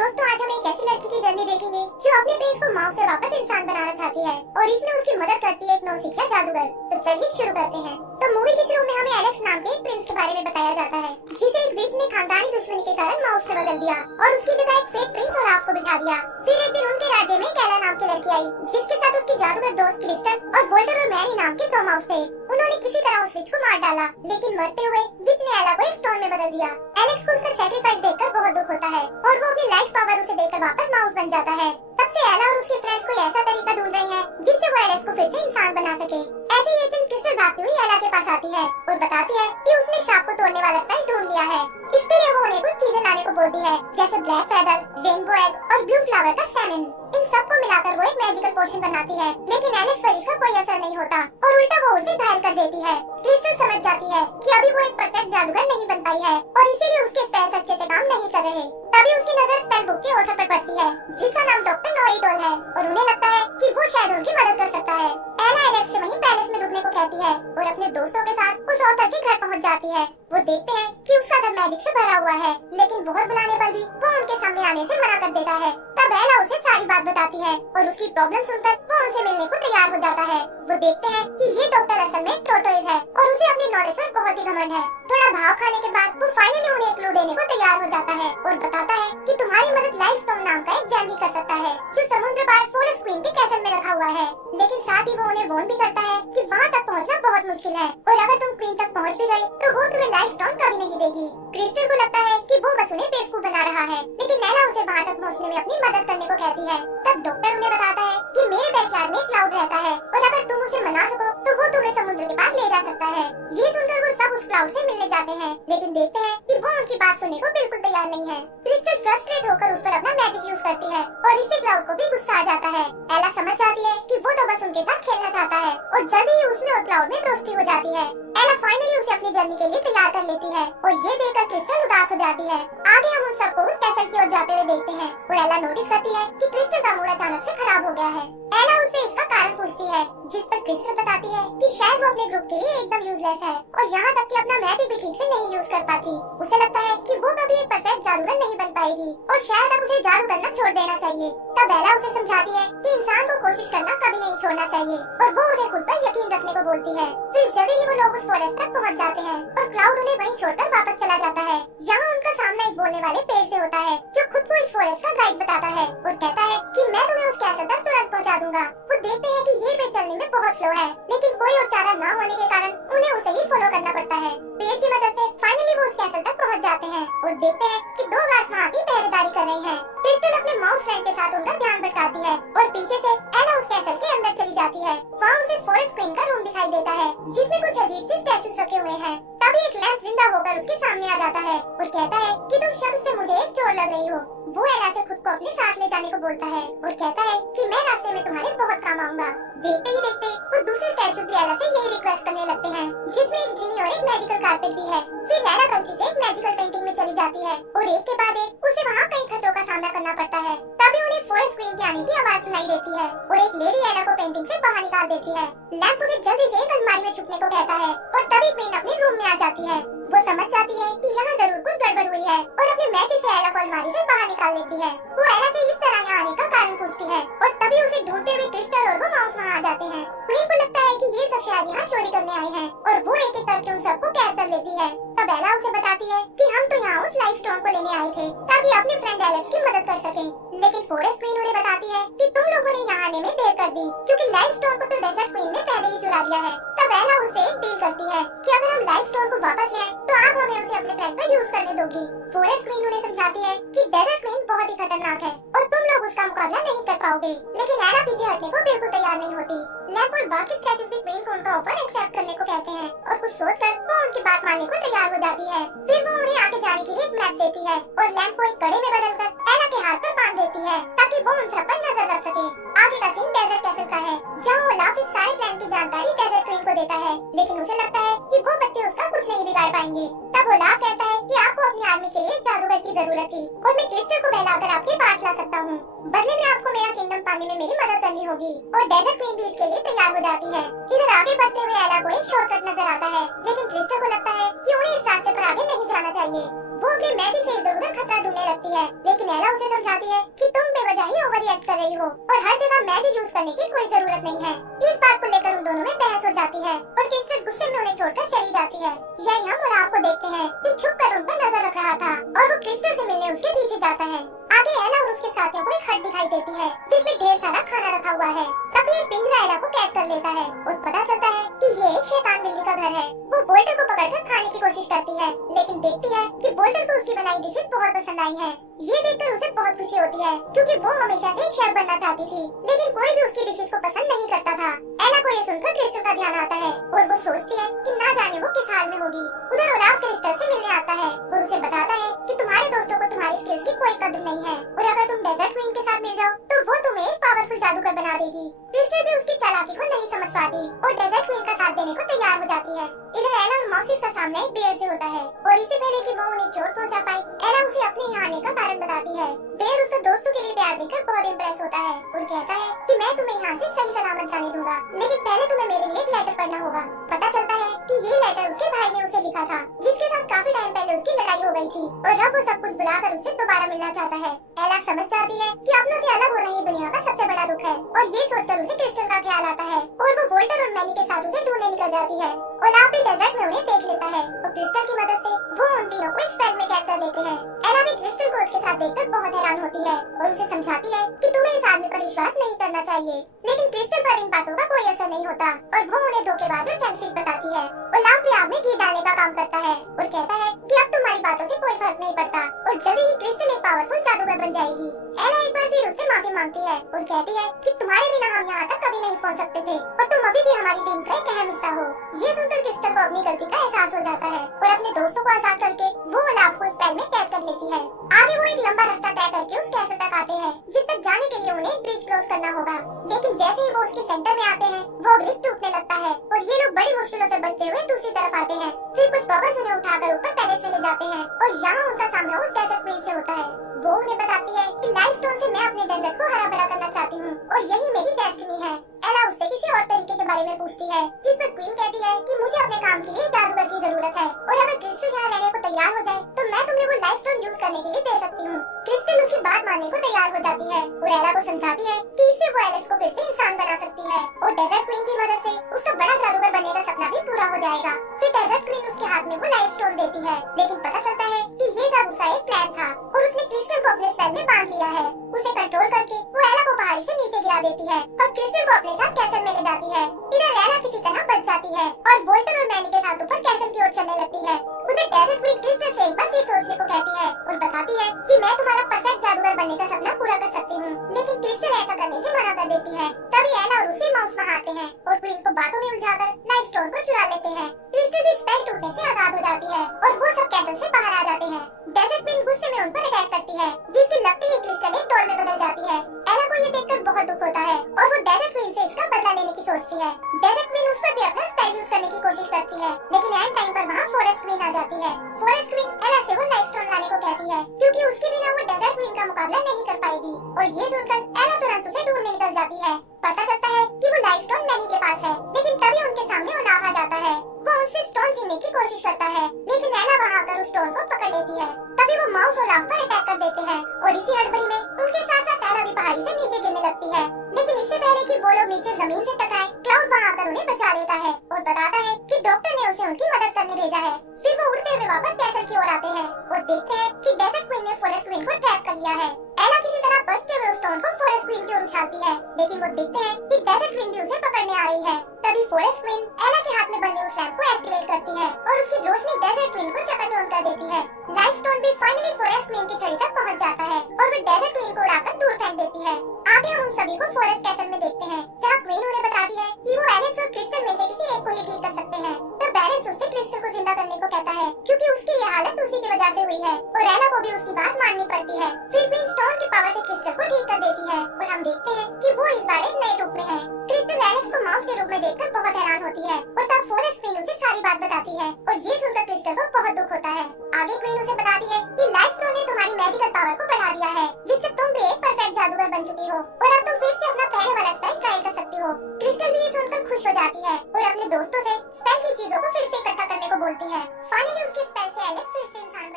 दोस्तों आज हम एक ऐसी लड़की की जर्नी देखेंगे जो अपने प्रिंस को माँ से वापस इंसान बनाना चाहती है और इसमें उसकी मदद करती है एक नौसिखिया जादूगर। तो चलिए शुरू करते हैं। तो मूवी के शुरू में हमें एलेक्स नाम के एक प्रिंस के बारे में बताया जाता है जिसे एक विच ने खानदानी दुश्मनी के कारण माउस से बदल दिया और उसकी जगह एक फेक प्रिंस ओलाफ को बिठा दिया। फिर एक दिन उनके राज्य में कैला नाम की लड़की आई जिसके साथ उसकी जादूगर दोस्त क्रिस्टल और वोल्टर और मैरी नाम के दो माउस थे। उन्होंने किसी तरह उस विच को मार डाला लेकिन मरते हुए विच ने एला को एक स्टोन में बदल दिया। एलेक्स को उसका सैक्रिफाइस देखकर बहुत दुख होता है और वो अपनी लाइफ पावर उसे देकर वापस माउस बन जाता है। तब से एला और उसके फ्रेंड्स कोई ऐसा तरीका ढूंढ रहे हैं जिससे वो एलेक्स को फिर से इंसान बना सके। ऐसे ही एक दिन क्रिस्टल भागती हुई एला के पास आती है और बताती है कि उसने सांप को तोड़ने वाला स्पेल ढूंढ लिया है। इसके लिए वो उन्हें कुछ चीजें लाने को बोलती है जैसे ब्लैक फेदर, रेनबो एग और ब्लू फ्लावर का स्टेमिन। इन सब को मिलाकर वो एक मैजिकल पोशन बनाती है लेकिन एलेक्स पर इसका कोई असर नहीं होता और उल्टा वो उसे घायल कर देती है। क्रिस्टल समझ जाती है कि अभी वो एक परफेक्ट जादूगर नहीं बन पाई है और इसीलिए उसके स्पेल्स अच्छे से काम नहीं कर रहे। तभी उसकी नजर स्पेल बुक के ऑथर पर पड़ती है जिसका नाम डॉक्टर नोरिडोल है और उन्हें लगता है कि वो शायद उनकी मदद कर सकता है। एला एलेक्स से वहीं पैलेस में रुकने को कहती है और अपने दोस्तों के साथ उस ऑथर के घर पहुंच जाती है। वो देखते हैं कि उसका घर मैजिक से भरा हुआ है लेकिन बहुत बुलाने पर भी वो उनके सामने आने से मना कर देता है। तब एला उसे सारी बात बताती है और उसकी प्रॉब्लम सुनकर वो उनसे मिलने को तैयार हो जाता है। वो देखते हैं कि ये डॉक्टर असल में टोटोइस है और उसे अपनी नॉलेज पर बहुत ही घमंड है। थोड़ा भाव खाने के बाद वो फाइनली उन्हें क्लू देने को तैयार हो जाता है और बताता है कि तुम्हारी मदद लाइफ स्टोन नाम का एक जेम भी कर सकता है जो समुद्र पार फॉरेस्ट क्वीन के कैसल में रखा हुआ है। लेकिन साथ ही वो उन्हें वार्न भी करता है कि वहाँ तक पहुँचना बहुत मुश्किल है और अगर तुम क्वीन तक पहुँच भी गए तो वो तुम्हें लाइफ स्टोन कभी नहीं देगी। क्रिस्टल को लगता है कि वो बस उन्हें बेवकूफ बना रहा है लेकिन नैला उसे वहाँ तक पहुँचने में अपनी मदद करने को कहती है। तब डॉक्टर उन्हें बताता है कि मेरे बैकयार्ड में क्लाउड रहता है और अगर तुम उसे मना सको तो वो तुम्हें समुद्र के पास ले जा सकता है। ये सुनकर वो सब उस क्लाउड से मिलने जाते हैं लेकिन देखते हैं कि वो उनकी बात सुनने को बिल्कुल तैयार नहीं है। क्रिस्टल फ्रस्ट्रेट होकर उस पर अपना मैजिक यूज करती है और इससे क्लाउड को भी गुस्सा आ जाता है। एला समझ जाती है कि वो तो बस उनके साथ खेलना चाहता है और जल्दी ही उसमें और क्लाउड में दोस्ती हो जाती है। एला फाइनली उसे अपनी जर्नी के लिए तैयार कर लेती है और ये देखकर क्रिस्टल उदास हो जाती है। आगे हम उन सबको उस कैसल की ओर जाते हुए देखते हैं और एला नोटिस करती है कि क्रिस्टल का मूड अचानक से खराब हो गया है। एला उससे इसका कारण पूछती है जिस पर क्रिस्टल बताती है कि शायद वो अपने ग्रुप के लिए एकदम यूजलेस है और यहाँ तक कि अपना मैजिक भी ठीक से नहीं यूज कर पाती। उसे लगता है कि वो कभी एक परफेक्ट जादूगर नहीं बन पाएगी और शायद अब उसे जादू करना छोड़ देना चाहिए। तब एला उसे समझाती है कि इंसान को कोशिश करना कभी नहीं छोड़ना चाहिए और वो उसे खुद पर यकीन रखने को बोलती है। फिर जल्दी ही वो लोग उस फॉरेस्ट तक पहुँच जाते हैं और क्लाउड उन्हें वहीं छोड़कर वापस चला जाता है। यहाँ उनका सामना एक बोलने वाले पेड़ से होता है जो खुद को इस फॉरेस्ट का गाइड बताता है और कहता है कि मैं तुम्हें उस कैसल तक तुरंत पहुँचा दूंगा। वो देखते हैं कि ये पेड़ चलने में बहुत स्लो है लेकिन कोई और चारा न होने के कारण उन्हें उसे ही फॉलो करना पड़ता है। पेड़ की मदद से फाइनली वो उस कैसल तक पहुंच जाते हैं और देखते हैं कि दो गार्ड्स वहाँ की पहरेदारी कर रहे हैं। क्रिस्टल अपने माउस फ्रेंड के साथ उनका ध्यान भटकाती है और पीछे से एला उस कैसल के अंदर चली जाती है। वहाँ उसे फॉरेस्ट क्वीन का रूम दिखाई देता है जिसमें कुछ अजीब से स्टैचूज रखे हुए हैं। तभी एक लैंप जिंदा होकर उसके सामने आ जाता है और कहता है कि तुम शब्द से मुझे एक चोर लग रही हो। वो एला से खुद को अपने साथ ले जाने को बोलता है और कहता है कि मैं रास्ते में तुम्हारे बहुत काम आऊंगा। देखते ही देखते वो दूसरे स्टैचूज भी एला से यही रिक्वेस्ट करने लगते हैं जिसमें एक जिनी और एक मैजिकल कारपेट भी है। फिर एला गलती से एक मैजिकल पेंटिंग में चली जाती है और एक के बाद एक उसे वहाँ कई खतरों का सामना करना पड़ता है। तभी उन्हें फॉरेस्ट क्वीन के आने की आवाज सुनाई देती है और एक लेडी एला को पेंटिंग से बाहर निकाल देती है। लैंप उसे जल्दी से एक अलमारी में छुपने को कहता है और तभी क्वीन अपने रूम में आ जाती है। वो समझ जाती है कि यहाँ जरूर कुछ गड़बड़ हुई है और अपने मैजिक से एला को अलमारी से बाहर निकाल लेती है। वो एला से इस तरह यहाँ आने का कारण पूछती है और तभी उसे ढूंढते हुए क्रिस्टल और वो माउस वहाँ आ जाते हैं। क्वीन को लगता है कि ये सब शायद यहाँ चोरी करने आए हैं और वो एक एक करके उन सबको कैद कर लेती है। तब एला उसे बताती है कि हम तो यहाँ उस लाइफ स्टोन को लेने आए थे ताकि अपने फ्रेंड एलेक्स की मदद कर सकें। लेकिन फॉरेस्ट क्वीन उन्हें बताती है कि तुम लोगों ने यहाँ आने में देर कर दी क्योंकि लाइफ स्टोन को तो डेजर्ट क्वीन ने पहले ही चुरा लिया है। तब एला उसे एक डील करती है कि अगर हम लाइफ स्टोन को वापस लें तो आप हमें उसे अपने फ्रेंड पर यूज करने दोगी। फॉरेस्ट क्वीन उन्हें समझाती है कि डेजर्ट क्वीन बहुत ही खतरनाक है और तुम लोग उसका मुकाबला नहीं कर पाओगे। लेकिन एला पीछे हटने को बिल्कुल तैयार नहीं होती। लैंप और बाकी स्टैचूज भी क्वीन को उनका ऑफर एक्सेप्ट करने को कहते हैं और कुछ सोचकर वो उनकी बात मानने को तैयार हो जाती है। फिर वो उन्हें आगे जाने के लिए एक मैप देती है और लैंप को एक कड़े में बदलकर एला के हाथ पर बांध देती है ताकि वो उन सब पर नजर रख सके। आगे का सीन डेजर्ट कैसल का है जहाँ ओलाफ इस सारे प्लान की जानकारी डेजर्ट क्वीन को देता है लेकिन उसे लगता है कि वो बच्चे उसका कुछ नहीं बिगाड़ पाएंगे। तब ओलाफ कहता है कि आपको अपनी आर्मी के लिए एक जादूगर की जरूरत थी और मैं क्रिस्टल को बहलाकर आपके पास ला सकता हूँ। बदले में आपको मेरा किंगडम पाने में मेरी मदद करनी होगी और डेजर्ट क्वीन भी इसके लिए तैयार हो जाती है। इधर आगे बढ़ते हुए एला को एक शॉर्टकट नजर आता है लेकिन क्रिस्टल को लगता है कि उन्हें इस रास्ते पर आगे नहीं जाना चाहिए। वो अपने मैजिक से इधर उधर खतरा ढूंढने लगती है, लेकिन एला उसे समझाती है कि तुम बेवजह ही ओवर रिएक्ट कर रही हो और हर जगह मैजिक यूज करने की कोई जरूरत नहीं है। इस बात को लेकर उन दोनों में बहस हो जाती है और क्रिस्टल गुस्से में उन्हें छोड़कर चली जाती है। यही हम ओलाफ को देखते हैं जो छुप कर उन पर नजर रख रहा था और वो क्रिस्टल से मिलने उसके पीछे जाता है। आगे एला और उसके साथियों को एक हट दिखाई देती है जिसमें ढेर सारा खाना रखा हुआ है। तभी एक पिंजरा एला को कैद कर लेता है और पता चलता है कि ये एक शैतान बिल्ली का घर है। वो वोल्टर को पकड़कर खाने की कोशिश करती है, लेकिन देखती है कि वोल्टर को उसकी बनाई डिशेस बहुत पसंद आई हैं। ये देखकर उसे बहुत खुशी होती है क्योंकि वो हमेशा से एक शेफ बनना चाहती थी, लेकिन कोई भी उसकी डिशेस को पसंद नहीं करता था। एला को ये सुनकर क्रिस्टल का ध्यान आता है और वो सोचती है कि ना जाने वो किस हाल में होगी। उधर ओलाफ क्रिस्टल से मिलने आता है और उसे बताता है कि तुम्हारे दोस्तों को तुम्हारी स्किल्स की कोई कदर नहीं है और अगर तुम डेजर्ट क्वीन के साथ मिल जाओ तो वो तुम्हें एक पावरफुल जादूगर बना देगी। क्रिस्टल भी उसकी चालाकी को नहीं समझ पाती और डेजर्ट क्वीन का साथ देने को तैयार हो जाती है। इधर एला और मॉसिस का सामना एक बेयर से होता है और इससे पहले कि वो उन्हें चोट पहुंचा पाए, एला उसे अपने यहाँ आने का कारण बताती है। बेयर उसके दोस्तों के लिए प्यार देखकर बहुत इम्प्रेस होता है और कहता है कि मैं तुम्हें यहाँ से सही सलामत जाने दूंगा, लेकिन पहले तुम्हें मेरे लिए एक लेटर पढ़ना होगा। पता चलता है कि ये लेटर उसके भाई ने उसे लिखा था, जिसके साथ काफी टाइम पहले उसकी लड़ाई हो गई थी और अब वो सब कुछ भुलाकर उससे दोबारा मिलना चाहता है। एला समझ जाती है कि अपनों से अलग होना ही दुनिया का सबसे बड़ा दुख है और ये सोचकर उसे क्रिस्टल का ख्याल आता है और वो वोल्टर और मैनी के साथ उसे ढूंढने निकल जाती है। ओलाफ भी डेजर्ट में उन्हें देख लेता है और क्रिस्टल की मदद से वो उन तीनों को एक स्पेल में कैद कर लेते हैं। एला भी क्रिस्टल को उसके साथ देखकर बहुत हैरान होती है और उसे समझाती है कि तुम्हें इस आदमी पर विश्वास नहीं करना चाहिए, लेकिन क्रिस्टल पर इन बातों का कोई असर नहीं होता और वो उन्हें धोखेबाज और सेल्फिश बताती है। ओलाफ भी आग में घी डालने का काम करता है और कहता है कि अब तुम्हारी बातों से कोई फर्क नहीं पड़ता और जल्दी ही क्रिस्टल एक पावरफुल जादूगर बन जाएगी। एला एक बार फिर उससे माफी मांगती है और कहती है कि तुम्हारे बिना हम यहाँ तक कभी नहीं पहुँच सकते थे और तुम अभी भी हमारी टीम का एक अहम हिस्सा हो। ये सुनकर क्रिस्टल को अपनी गलती का एहसास हो जाता है और अपने दोस्तों को आजाद करके वो ओलाफ को स्पेल में कैद कर लेती है। आगे वो एक लंबा रास्ता तय करके उस कैसल तक आते हैं जिस तक जाने के लिए उन्हें ब्रिज क्रॉस करना होगा, लेकिन जैसे ही वो उसके सेंटर में आते हैं वो ब्रिज टूटने लगता है और ये लोग बड़ी मुश्किलों से बचते हुए दूसरी तरफ आते हैं। फिर कुछ बबल्स उन्हें उठाकर ऊपर पैलेस में ले जाते हैं और यहाँ उनका सामना उस डेजर्ट क्वीन से होता है। वो उन्हें बताती है कि लाइफ स्टोन से मैं अपने डेजर्ट को हरा भरा करना चाहती हूँ और यही मेरी डेस्टिनी है। एला उससे किसी और तरीके के बारे में पूछती है, जिस पर क्वीन कहती है कि मुझे अपने काम के लिए जादूगर की जरूरत है और अगर क्रिस्टल यहाँ रहने को तैयार हो जाए तो मैं तुम्हें वो लाइफ स्टोन यूज करने के लिए दे सकती हूँ। क्रिस्टल उसकी बात मानने को तैयार हो जाती है और एला को समझाती है कि इससे वो एलेक्स को फिर से इंसान बना सकती है और डेजर्ट क्वीन की मदद से उसका बड़ा जादूगर बनने का सपना भी पूरा हो जाएगा। फिर डेजर्ट क्वीन उसके हाथ में वो लाइफ स्टोन देती है, लेकिन पता चलता है कि ये सब उसका एक प्लान था और उसने क्रिस्टल को अपने स्पेल में बांध लिया है। उसे कंट्रोल करके वो एला को पहाड़ी से नीचे गिरा देती है और क्रिस्टल को अपने साथ कैसल में ले जाती है। इधर एला किसी तरह बच जाती है और वोल्टर और मैनी के साथ ऊपर कैसल की ओर चलने लगती है। उधर डेजर्ट क्वीन क्रिस्टल से एक बार फिर सोचने को कहती है और बताती है कि मैं तुम्हारा परफेक्ट जादूगर बनने का सपना पूरा कर सकती हूँ, लेकिन क्रिस्टल ऐसा करने से मना कर देती है। तभी एला और उसके माउस वहाँ आते हैं और क्वीन को बातों में उलझाकर लाइफ स्टोन को चुरा लेते हैं। क्रिस्टल भी स्पेल टूटने से आजाद हो जाती है और वो सब कैसल से बाहर आ जाते हैं। डेजर्ट क्वीन गुस्से में उन पर अटैक करती है, जिसके लगते ही क्रिस्टल एक डॉल में बदल जाती है। एला को ये देखकर बहुत दुख होता है और वो डेजर्ट क्वीन से इसका बदला लेने की सोचती है। डेजर्ट क्वीन उस पर भी अपना स्पेल यूज करने की कोशिश करती है, लेकिन एंड टाइम पर वहाँ फॉरेस्ट क्वीन आ जाती है। फॉरेस्ट क्वीन एला से वो लाइफ स्टोन लाने को कहती है क्योंकि उसके बिना वो डेजर्ट क्वीन का मुकाबला नहीं कर पाएगी और ये सुनकर एला तुरंत उसे ढूंढने निकल जाती है। पता चलता है कि वो लाइफ स्टोन मैनी के पास है, लेकिन तभी उनके सामने ओलाफ आ जाता है। वो उनसे स्टोन छीनने की कोशिश करता है, लेकिन एला वहाँ आकर उस स्टोन को पकड़ लेती है। तभी वो माउस ओलाफ पर अटैक कर देते हैं और इसी हड़बड़ी में उनके साथ साथ एला भी पहाड़ी से नीचे गिरने लगती है। लेकिन इससे पहले कि वो लोग नीचे जमीन से टकराएं, क्लाउड वहाँ आकर उन्हें बचा लेता है और बताता है कि डॉक्टर ने उसे उनकी मदद करने भेजा है। फिर वो उड़ते हुए वापस कैसल की ओर आते हैं और देखते हैं कि डेजर्ट क्वीन ने फॉरेस्ट क्वीन को ट्रैप कर लिया है। एला किसी तरह बचते हुए उस स्टोन को फॉरेस्ट क्वीन की ओर उछालती है, लेकिन वो देखते हैं कि डेजर्ट क्वीन भी उसे पकड़ने आ रही है। तभी फॉरेस्ट क्वीन एला के हाथ में बंधे उस लैंप को एक्टिवेट करती है और उसकी रोशनी डेजर्ट क्वीन को चकाचौंध कर देती है। लाइफ स्टोन भी फाइनली फॉरेस्ट क्वीन की छड़ी तक पहुंच जाता है और वो डेजर्ट क्वीन को उड़ाकर दूर फेंक देती है। आगे हम उन सभी को फॉरेस्ट कैसल में देखते हैं, जहाँ क्वीन उन्हें बताती है कि वो एलेक्स और क्रिस्टल में से किसी एक को ही ठीक कर सकते हैं। तब एलेक्स उससे क्रिस्टल को जिंदा करने को कहता है क्योंकि उसकी ये हालत उसी की वजह से हुई है और एला को भी उसकी बात माननी पड़ती है। फिर क्वीन स्टोन की पावर से क्रिस्टल को ठीक कर देती है और हम देखते हैं कि वो इस बार एक नए रूप में है। क्रिस्टल एलेक्स को माउस के रूप में देखकर बहुत हैरान होती है और तब फॉरेस्ट क्वीन उसे सारी बात बताती है और ये सुनकर क्रिस्टल को बहुत दुख होता है। आगे क्वीन उसे बताती है कि लाइफ स्टोन ने तुम्हारी मैजिकल पावर को बढ़ा दिया है, जिससे तुम भी एक परफेक्ट जादूगर बन चुकी हो और अब तुम फिर से अपना पहले वाला स्पेल ट्राई कर सकती हो। क्रिस्टल भी ये सुनकर खुश हो जाती है और अपने दोस्तों से स्पेल की चीजों को फिर से इकट्ठा करने को बोलती है। फाइनली उसके स्पेल से एलेक्स फिर से इंसान